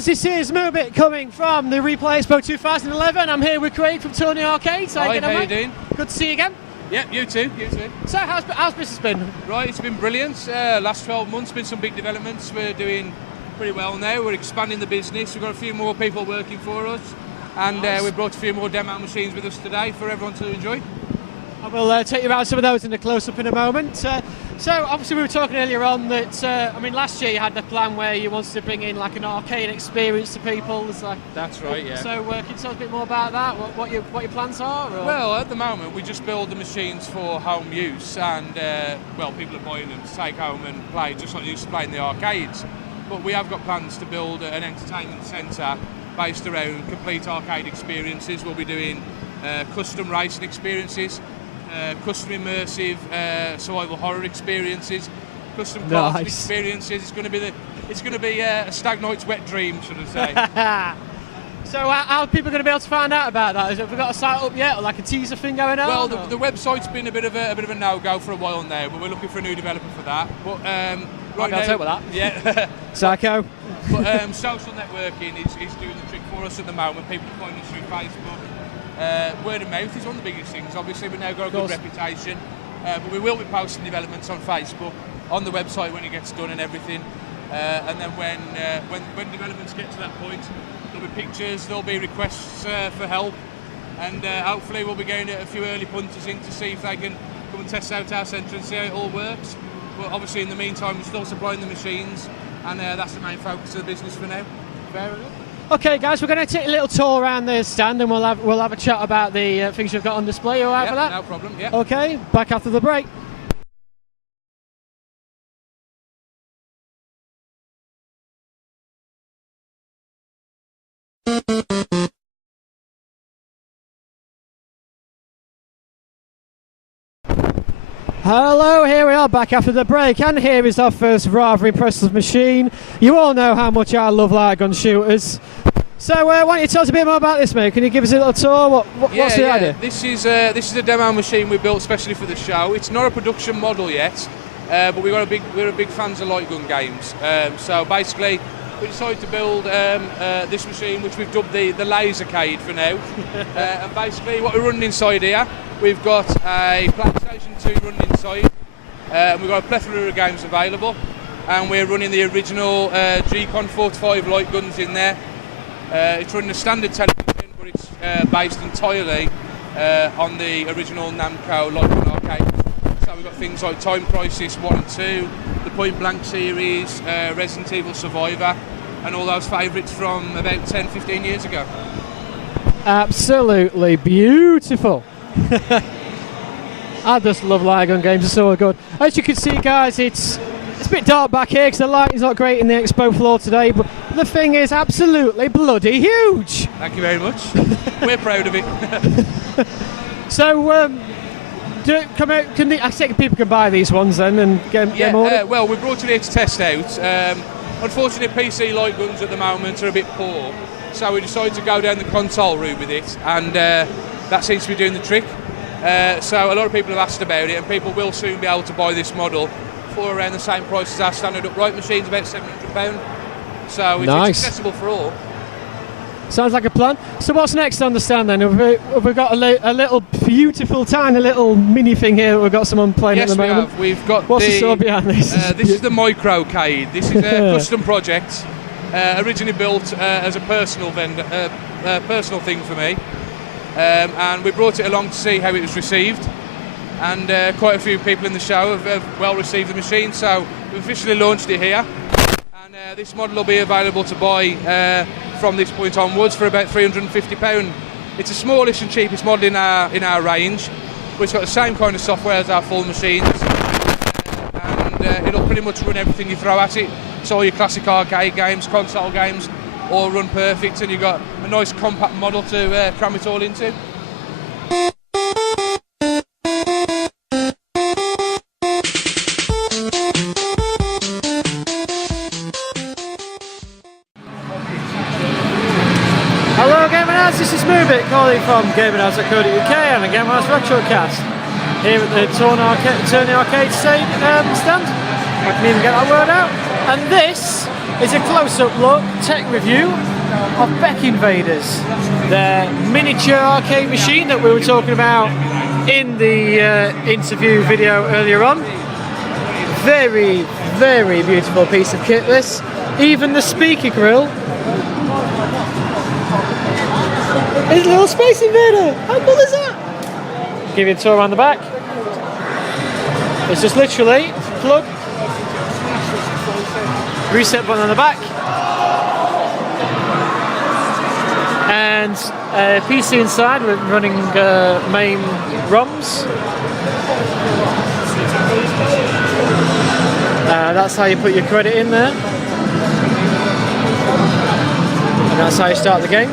GamerDads, this is moobit coming from the Replay Expo 2011. I'm here with Craig from Turnarcades. Hi, how you doing? Good to see you again. Yeah, you too, you too. So how's business been? Right, it's been brilliant. Last 12 months, been some big developments. We're doing pretty well now. We're expanding the business. We've got a few more people working for us. And nice. we brought a few more demo machines with us today for everyone to enjoy. I will take you around some of those in a close-up in a moment. So obviously we were talking earlier on that, last year you had the plan where you wanted to bring in like an arcade experience to people. That's right, yeah. So can you tell us a bit more about that, what your plans are? Or? Well, at the moment we just build the machines for home use and, people are buying them to take home and play just like you used to play in the arcades. But we have got plans to build an entertainment centre based around complete arcade experiences. We'll be doing custom racing experiences, custom immersive survival horror experiences, custom cartoon experiences. It's going to be a stag night's wet dream, should I say? So how are people going to be able to find out about that? Have we got a site up yet, or like a teaser thing going on? Well, the website's been a bit of a no-go for a while now, but we're looking for a new developer for that. But right now, I'll with that. Yeah. Psycho. But social networking is doing the trick for us at the moment. People are finding us through Facebook. Word of mouth is one of the biggest things. Obviously, we've now got a good reputation, but we will be posting developments on Facebook, on the website when it gets done and everything. And then when developments get to that point, there'll be pictures, there'll be requests for help, and hopefully we'll be getting a few early punters in to see if they can come and test out our centre and see how it all works. But obviously, in the meantime, we're still supplying the machines, and that's the main focus of the business for now. Fair enough. Okay, guys, we're going to take a little tour around the stand, and we'll have a chat about the things you've got on display. All right for that? No problem. Yeah. Okay, back after the break. Hello, here we are back after the break, and here is our first rather impressive machine. You all know how much I love light gun shooters. So why don't you tell us a bit more about this, mate? Can you give us a little tour? What's the idea? This is a demo machine we built especially for the show. It's not a production model yet, but we're big fans of light gun games. So basically, we decided to build this machine, which we've dubbed the Lasercade for now. And basically, what we're running inside here, we've got a PlayStation 2 running inside. We've got a plethora of games available, and we're running the original G-Con 45 light guns in there. It's running a standard television, but it's based entirely on the original Namco light gun arcade. So we've got things like Time Crisis 1 and 2, the Point Blank series, Resident Evil Survivor, and all those favourites from about 10-15 years ago. Absolutely beautiful. I just love light gun games, they're so good. As you can see, guys, it's a bit dark back here because the lighting's not great in the expo floor today, but the thing is absolutely bloody huge. Thank you very much. We're proud of it. So, I think people can buy these ones then and get them ordered? Well, we brought it here to test out. Unfortunately, PC light guns at the moment are a bit poor, so we decided to go down the console route with it, and that seems to be doing the trick. So a lot of people have asked about it, and people will soon be able to buy this model for around the same price as our standard upright machines, about £700. So it's accessible for all. Sounds like a plan. So what's next on the stand then? Have we got a little beautiful, tiny little mini thing here that we've got someone playing at the moment? Yes, we have. We've got what's the story behind this? This is the Microcade. This is a custom project, originally built as a personal thing for me. And we brought it along to see how it was received, and quite a few people in the show have well received the machine, so we've officially launched it here, and this model will be available to buy from this point onwards for about £350. It's the smallest and cheapest model in our range, but it's got the same kind of software as our full machines, and it'll pretty much run everything you throw at it. So all your classic arcade games, console games, all run perfect, and you've got a nice compact model to cram it all into. Hello GamerDads, this is moobit calling from GamerDads.co.uk and the GamerDads Retrocast here at the Turnarcades stand. I can even get that word out. And this is a close-up look, tech review of Beck Invaders, the miniature arcade machine that we were talking about in the interview video earlier on. Very, very beautiful piece of kit this. Even the speaker grill is a little Space Invader. How cool is that? Give you a tour around the back. It's just literally plug, reset button on the back, and a PC inside with running main ROMs. That's how you put your credit in there. And that's how you start the game.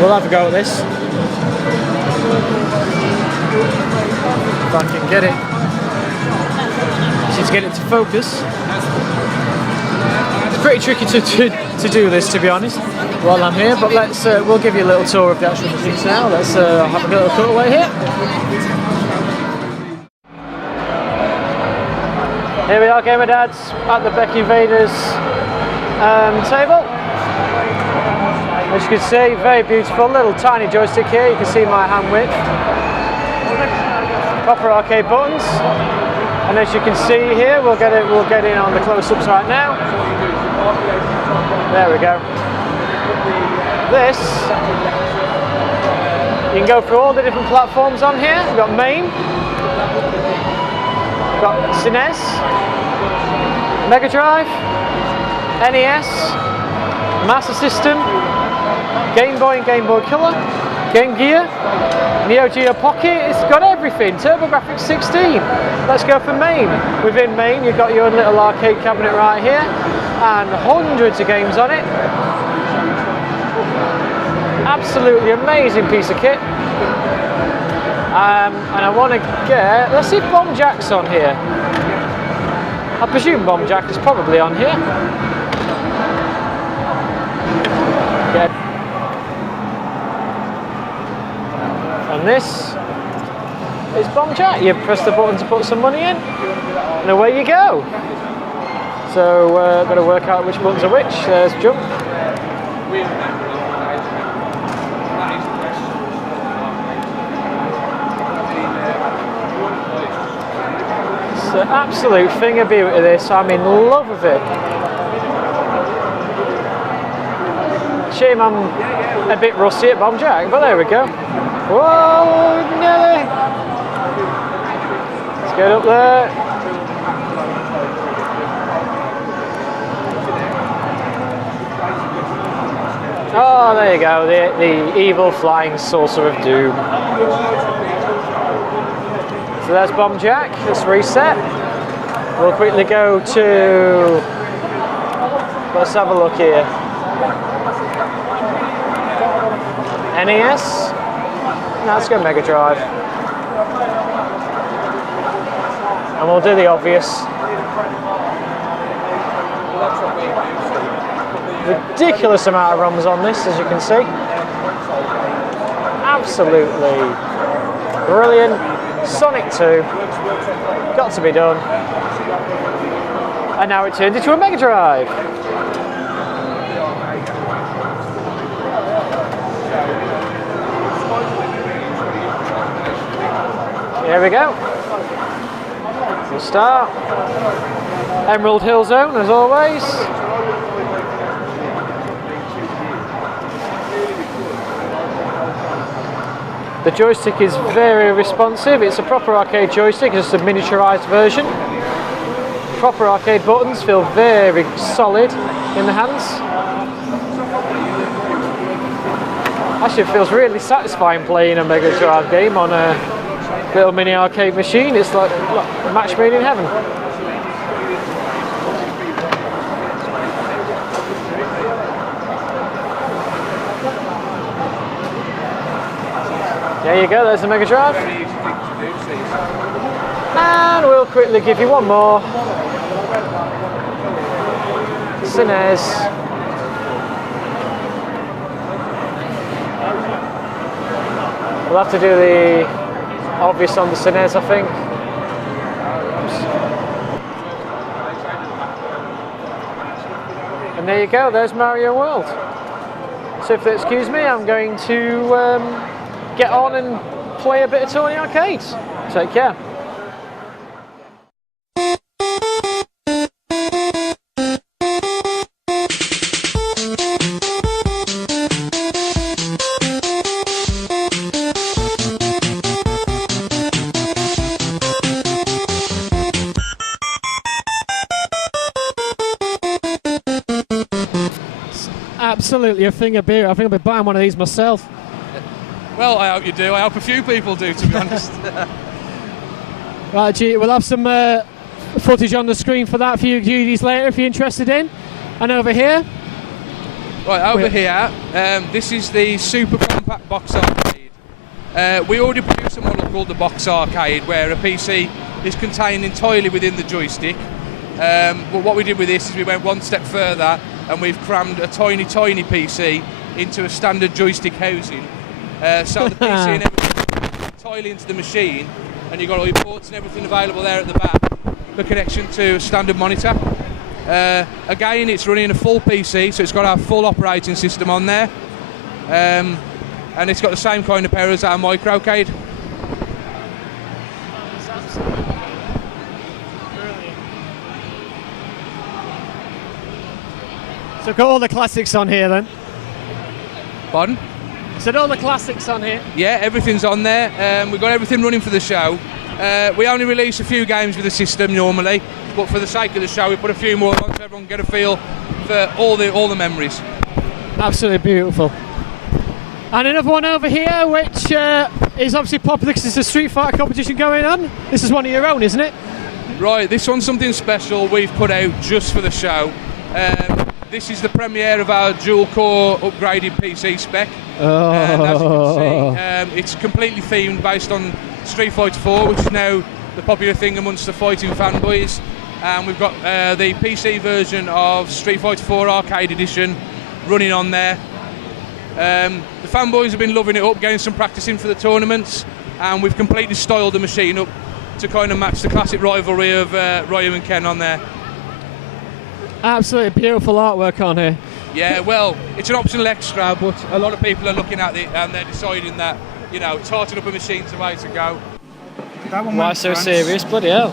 We'll have a go at this. If I can get it. Just get it to focus. It's pretty tricky to do this, to be honest, while I'm here, but we'll give you a little tour of the actual machines now. Let's have a little cutaway here. Here we are, GamerDads, at the Beck Invaders table. As you can see, very beautiful, little tiny joystick here. You can see my hand width. Proper arcade buttons. And as you can see here, we'll get in on the close-ups right now. There we go. This, you can go through all the different platforms on here. We've got main, we've got SNES, Mega Drive, NES, Master System, Game Boy and Game Boy Color, Game Gear, Neo Geo Pocket. It's got everything. TurboGrafx 16. Let's go for main. Within main, you've got your own little arcade cabinet right here, and hundreds of games on it. Absolutely amazing piece of kit. And I want to get. Let's see if Bomb Jack's on here. I presume Bomb Jack is probably on here. Yeah. And this is Bomb Jack. You press the button to put some money in, and away you go. So got to work out which buttons are which. There's jump. It's an absolute thing of beauty, this. I'm in love with it. Shame I'm a bit rusty at Bomb Jack, but there we go. Whoa, nearly. Let's get up there. Oh, there you go, the evil flying saucer of doom. So there's Bomb Jack. Let's reset. We'll quickly go to. Let's have a look here. NES. No, let's go Mega Drive. And we'll do the obvious. Ridiculous amount of ROMs on this, as you can see. Absolutely brilliant. Sonic 2. Got to be done. And now it turned into a Mega Drive. Here we go. We'll start. Emerald Hill Zone, as always. The joystick is very responsive. It's a proper arcade joystick, it's just a miniaturized version. Proper arcade buttons feel very solid in the hands. Actually, it feels really satisfying playing a Mega Drive game on a little mini arcade machine. It's like a match made in heaven. There you go, there's the Mega Drive. And we'll quickly give you one more. SNES. We'll have to do the obvious on the SNES, I think. And there you go, there's Mario World. So if you'll excuse me, I'm going to get on and play a bit of Turnarcades. Take care. Absolutely a thing of beer. I think I'll be buying one of these myself. Well, I hope you do. I hope a few people do, to be honest. Right, G, we'll have some footage on the screen for that for you GDs later if you're interested in. And over here. Right, over here, this is the super compact box arcade. We already produced a model called the box arcade where a PC is contained entirely within the joystick. But what we did with this is we went one step further and we've crammed a tiny PC into a standard joystick housing. So the PC and everything entirely into the machine, and you've got all your ports and everything available there at the back for connection to a standard monitor. Again, it's running a full PC, so it's got our full operating system on there, and it's got the same kind of power as our microcade. So got all the classics on here then. Pardon? So all the classics on here. Yeah, everything's on there. We've got everything running for the show. We only release a few games with the system normally, but for the sake of the show, we put a few more on so everyone can get a feel for all the memories. Absolutely beautiful. And another one over here, which is obviously popular because there's a Street Fighter competition going on. This is one of your own, isn't it? Right, this one's something special we've put out just for the show. This is the premiere of our dual-core upgraded PC spec. And as you can see, it's completely themed based on Street Fighter 4, which is now the popular thing amongst the fighting fanboys. And we've got the PC version of Street Fighter 4 Arcade Edition running on there. The fanboys have been loving it up, getting some practice in for the tournaments, and we've completely styled the machine up to kind of match the classic rivalry of Ryu and Ken on there. Absolutely beautiful artwork on here. Yeah, well, it's an optional extra, but a lot of people are looking at it and they're deciding that, you know, tarting up a machine's the way to go. That one Why so serious? Bloody hell.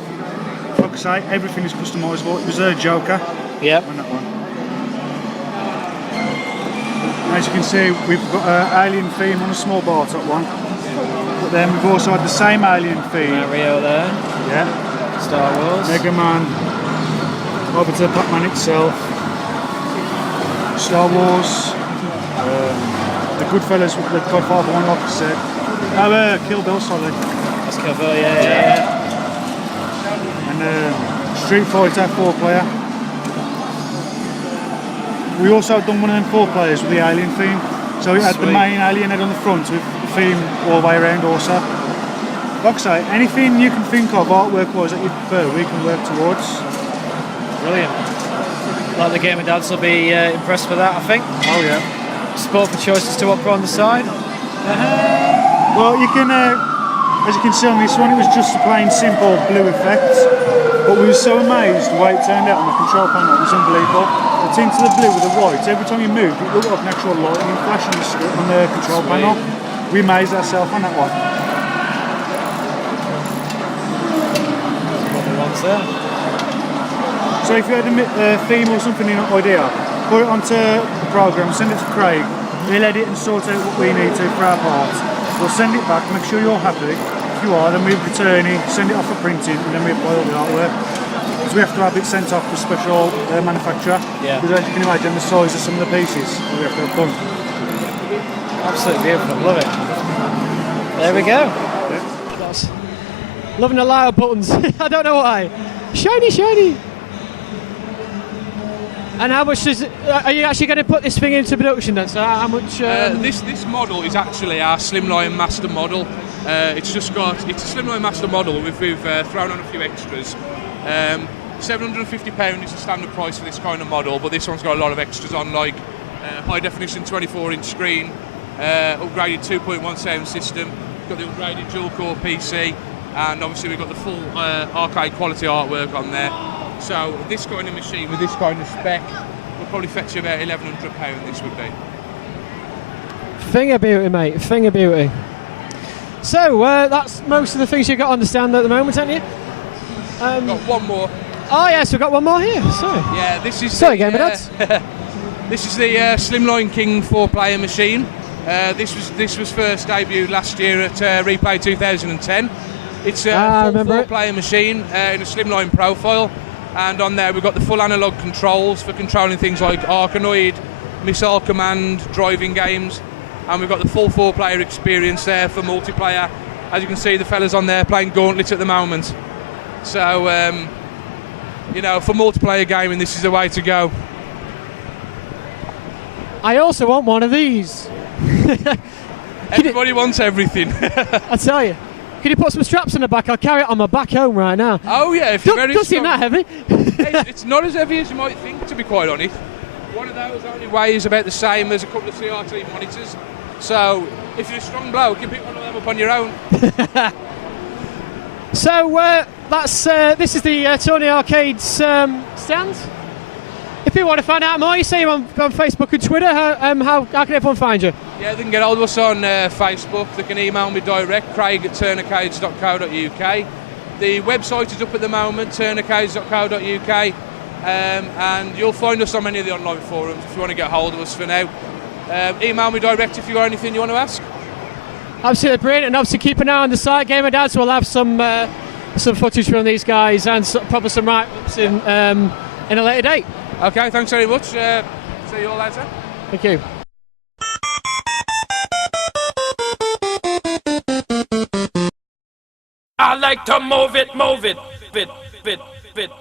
Like I say, everything is customisable. It was a Joker. Yep. On that one. As you can see, we've got Alien theme on a small bar top one. But then we've also had the same Alien theme. Mario there. Yeah. Star Wars. Mega Man. Over to Pac-Man itself. Star Wars. The Goodfellas with the Godfather one, like I said. Kill Bill, sorry. That's Kill Bill, yeah. And Street Fighter 4-player. We also done one of them 4-players with the Alien theme. So we had the main Alien head on the front with the theme all the way around also. Like I say, anything you can think of artwork-wise that you prefer, we can work towards. Brilliant. Like the GamerDads will be impressed with that, I think. Oh yeah. Sport for choice as to what put on the side. Well, you can, as you can see on this one, it was just a plain simple blue effect. But we were so amazed the way it turned out on the control panel, it was unbelievable. The tint of the blue with the white, every time you moved, it looked like natural lightning flash on the control panel. We amazed ourselves on that one. What the ones there? So if you had a theme or something in an idea, put it onto the program, send it to Craig, he'll edit and sort out what we need to for our part. We'll send it back, make sure you're happy. If you are, then we return it, send it off for printing, and then we apply all the artwork. Because we have to have it sent off to a special manufacturer. Yeah. Because as you can imagine, the size of some of the pieces we have to have done. Absolutely beautiful, love it. There we go. Yeah. Loving the light buttons. I don't know why. Shiny, shiny. And how much is it, are you actually going to put this thing into production then? So how much? This model is actually our Slimline Master model. It's a Slimline Master model. We've thrown on a few extras. £750 is the standard price for this kind of model, but this one's got a lot of extras on, like high definition 24-inch screen, upgraded 2.1 sound system, got the upgraded dual core PC, and obviously we've got the full arcade quality artwork on there. So this kind of machine with this kind of spec, we're probably fetch you about £1,100. This would be. Finger beauty, mate. Finger beauty. So that's most of the things you've got to understand at the moment, haven't you? Got one more. Oh yes, we've got one more here. Sorry. Yeah, this is. Sorry, GamerDads. This is the Slimline King 4-player machine. This was first debuted last year at Replay 2010. It's a full 4-player machine in a slimline profile, and on there we've got the full analog controls for controlling things like Arkanoid, Missile Command, driving games, and we've got the full 4-player experience there for multiplayer. As you can see, the fellas on there playing Gauntlet at the moment. So, you know, for multiplayer gaming, this is the way to go. I also want one of these. Everybody wants everything. I tell you. Can you put some straps in the back? I'll carry it on my back home right now. Oh yeah, if you're very does seem that heavy. It's not as heavy as you might think, to be quite honest. One of those only weighs about the same as a couple of CRT monitors. So if you're a strong bloke, you pick one of them up on your own. So this is the Turnarcades stand. If people want to find out more, you see him on Facebook and Twitter. How can everyone find you? Yeah, they can get hold of us on Facebook. They can email me direct, craig@turnarcades.co.uk. The website is up at the moment, turnarcades.co.uk, and you'll find us on many of the online forums if you want to get hold of us for now. Email me direct if you've got anything you want to ask. Absolutely brilliant, and obviously keep an eye on the site, GamerDads. We'll have some footage from these guys and probably some write-ups in a later date. Okay, thanks very much. See you all later. Thank you. I like to move it, bit.